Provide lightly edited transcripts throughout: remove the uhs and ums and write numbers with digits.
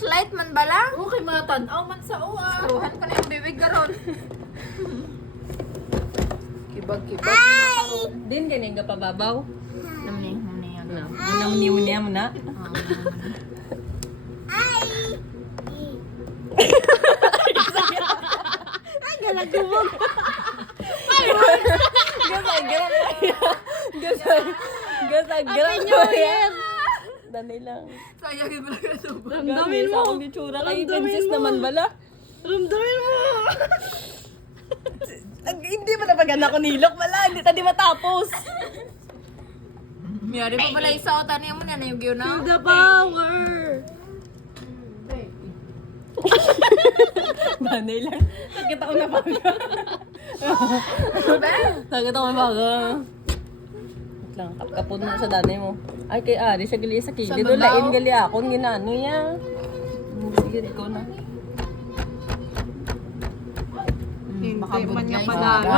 Light man bala? Okay, mga tanaw man sa uwa. Ruhan ko na yung bibig garon. Kibag-kibag. Din ganing ka pababaw. Namni yun. Na. Muna mo na. Ay, galagumog. Gasag-garan ko yan. Danay lang. Sayang yung bala ito. Ramdamin mo. Sa akong itsura kayo. Consist naman bala. Ramdamin mo. Hindi mo napaganda ko nilok bala. Hindi tadi matapos. Miyari pa pala isa o taniya mo na yung giyo na. The power. Danay lang. Nakita ko na baga. Nakita ko na baga. Wait lang. Kapkapon mo sa danay mo. Ay kay Ari siya gali sa kilid. Sa babaw? Lain gali ako. Ginano niya. Sige, ikaw na. Makabot niya na panalo.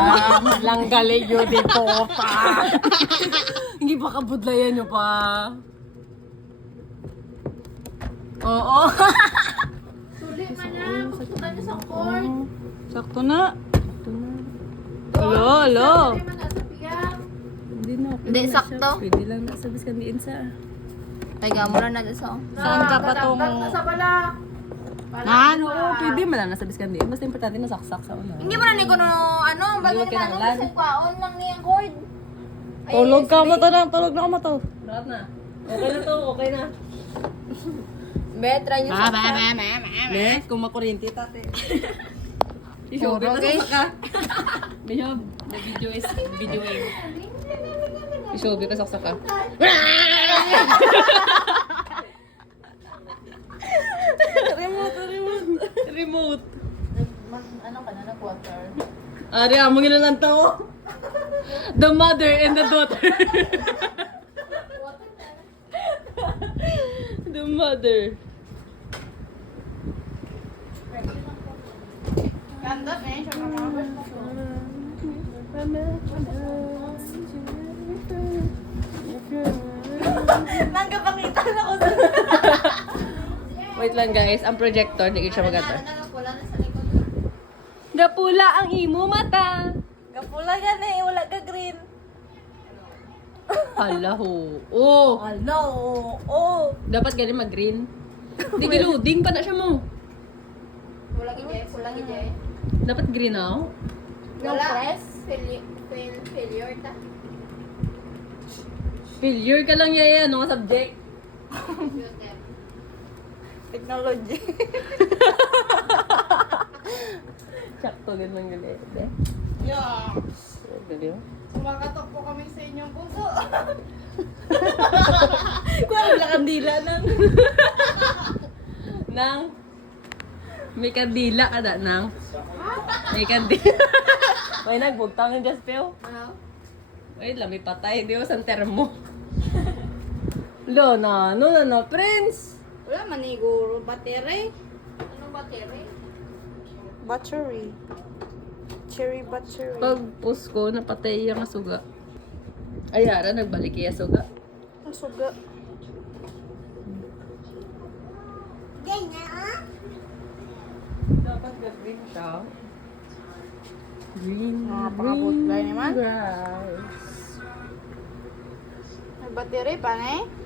Lang gali yun dito pa. Hindi pa kabudlayan nyo pa. Oo. Suli man na. Pupunta niyo sa court. Sakto na. Ito na. Alo. Suli man na sa piyang. Hindi na. Hindi, sakto. Pwede lang na sabis kandiin sa. Taiga mo lang na sa. Saan ka pa tong... Sa bala. Ano? Pwede man lang na sabis kandiin. Basta importante nasaksak sa una. Hindi mo na ni kuno ano, ang bagay Hindi mo naman kinanglan. kasi kwaon lang niyang cord. Ay, Tulog ka mo to na. Tulog na ka mo to. Lahat na. Okay na to. Okay na. Be, try niyo sa Next, kung makuryente tate. Ishobi Puro, na guys. sa ka. Bihab. The video is videoing. Ishobi ka saksak ka. Remote. Ano ka na quarter? Ari, amo gina lang tao. The mother and the daughter. The mother. Ganda na siya mga Nanggapakita na ko sa... Wait lang guys, ang projector, hindi siya maganda. Wala na sa likod. Gapula ang imo mata. Kapula yan eh, wala ka green. Hala ho. Oh, Ano? Oh. dapat galing mag-green. Hindi loading pa na siya mo. Wala gijay, wala gijay. Dapat green now. Wala. Press, failure ta. Failure ka lang yaya, no? Subject. Technology. Sakto, ganun galing. Yeah. Galing. Kumakatok po kami sa inyong puso. Kuha wala kandila nang. Nang. May kandila ka na, nang. May kandila. May nagbugtang ng Jaspel. Ano? Wait lang, may patay. Di ba sa termo? Lo, na, Prince. Wala maniguro battery. Anong battery? Battery. Cherry battery. Pag post ko, napatay yung suga. Ayara, nagbalik iya suga. Ang suga. Dapat green siya. Green, Napakabot, gaya naman. grass. May battery pa na eh.